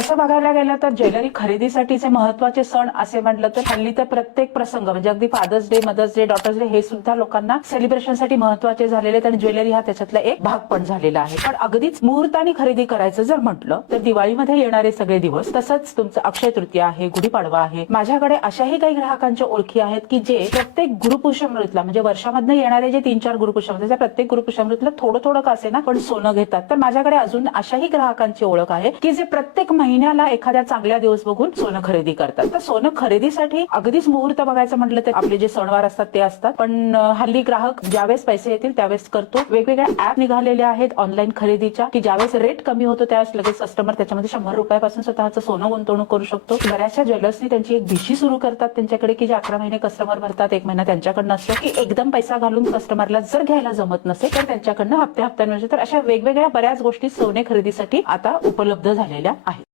तसं बघायला गेलं तर ज्वेलरी खरेदीसाठीचे महत्वाचे सण असे म्हटलं तर हल्ली तर प्रत्येक प्रसंग म्हणजे अगदी fathers day, mother's day, daughters day हे सुद्धा लोकांना सेलिब्रेशनसाठी महत्वाचे झालेले आहेत आणि ज्वेलरी हा त्याच्यातला एक भाग पण झालेला आहे. पण अगदीच मुहूर्ताने खरेदी करायचं जर म्हटलं तर दिवाळीमध्ये येणारे सगळे दिवस, तसंच तुमचं अक्षय तृतीया आहे, गुढीपाडवा आहे, माझ्याकडे अशाही काही ग्राहकांच्या ओळखी आहेत की जे प्रत्येक गुरुपुष्यमृतला म्हणजे वर्षामधनं येणारे जे 3-4 गुरुपुष्यमृत, त्या प्रत्येक गुरुपुष्यमृतला थोडं थोडं का असेना पण सोनं घेतात. तर माझ्याकडे अजून अशाही ग्राहकांची ओळख आहे की जे प्रत्येक महिन्याला एखाद्या चांगल्या दिवस बघून सोनं खरेदी करतात. तर सोनं खरेदीसाठी अगदीच मुहूर्त बघायचं म्हटलं तर आपले जे सणवार असतात ते असतात, पण हल्ली ग्राहक ज्यावेळेस पैसे येतील त्यावेळेस करतो. वेगवेगळ्या ऍप निघालेले आहेत ऑनलाईन खरेदीच्या की ज्यावेळेस रेट कमी होतो त्यावेळेस लगेच कस्टमर त्याच्यामध्ये 100 रुपयापासून स्वतःचं सोनं गुंतवणूक करू शकतो. बऱ्याचशा ज्वेलर्सनी त्यांची एक भिशी सुरू करतात त्यांच्याकडे की जे 11 महिने कस्टमर भरतात, 1 महिना त्यांच्याकडनं असतो की एकदम पैसा घालून कस्टमरला जर घ्यायला जमत नसेल तर त्यांच्याकडनं हप्त्या हप्त्यांवर. तर अशा वेगवेगळ्या बऱ्याच गोष्टी सोने खरेदीसाठी आता उपलब्ध झालेल्या आहेत.